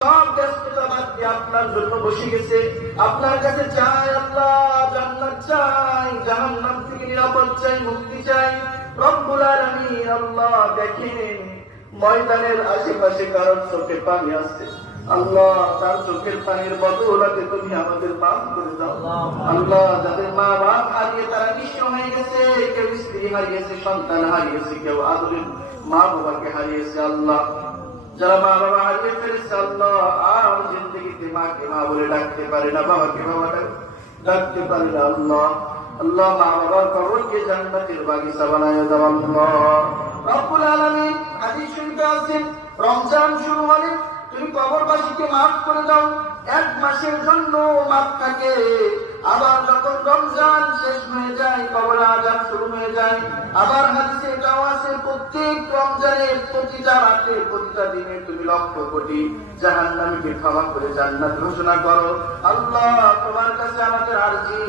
সব ব্যস্ততা বাদ দিয়ে আপনার জন্য বসে গেছে, আপনার কাছে চাই আল্লাহ, জান্নাত চাই, জাহান্নাম থেকে নিরাপদ চাই, মুক্তি চাই। রব্বুল আলামিন আল্লাহ দেখেন ময়দানের আশেপাশে কারোর চোখে পানি আসছে, আল্লাহ তার চোখের পানির বদৌলতে তুমি আমাদের মাফ করে দাও। আল্লাহ যাদের মা বাপ হারিয়ে তারা নিঃস্ব হয়ে গেছে, কেউ স্ত্রী হারিয়েছে, সন্তান হারিয়েছে, কেউ আদরের মা বাবাকে হারিয়েছে, আল্লাহ যারা মা বাবা হারিয়ে ফেলেছে আল্লাহ আর জিন্দগিতে মাকে মা বলে ডাকতে পারে না, বাবাকে বাবা ডাকতে পারে না, আল্লাহ আল্লাহ মা বাবার কবরকে জান্নাতের বাগিচা বানায় দাও আল্লাহ। রব্বুল আলামিন হাদিস শরীফে আছে রমজান শুরু হলে তুমি কবরবাসীকে মাফ করে দাও, এক মাসের জন্য মাফ থাকে। আবার যখন রমজান শেষ হয়ে যায় কবর আযাব শুরু হয়ে যায়। আবার হাদিসে এটাও আছে প্রত্যেক রমজানের প্রতিটা রাতে প্রতিটা দিনে তুমি লক্ষ কোটি জাহান্নামীকে ক্ষমা করে জান্নাত ঘোষণা করো। আল্লাহ তোমার কাছে আমাদের আরজি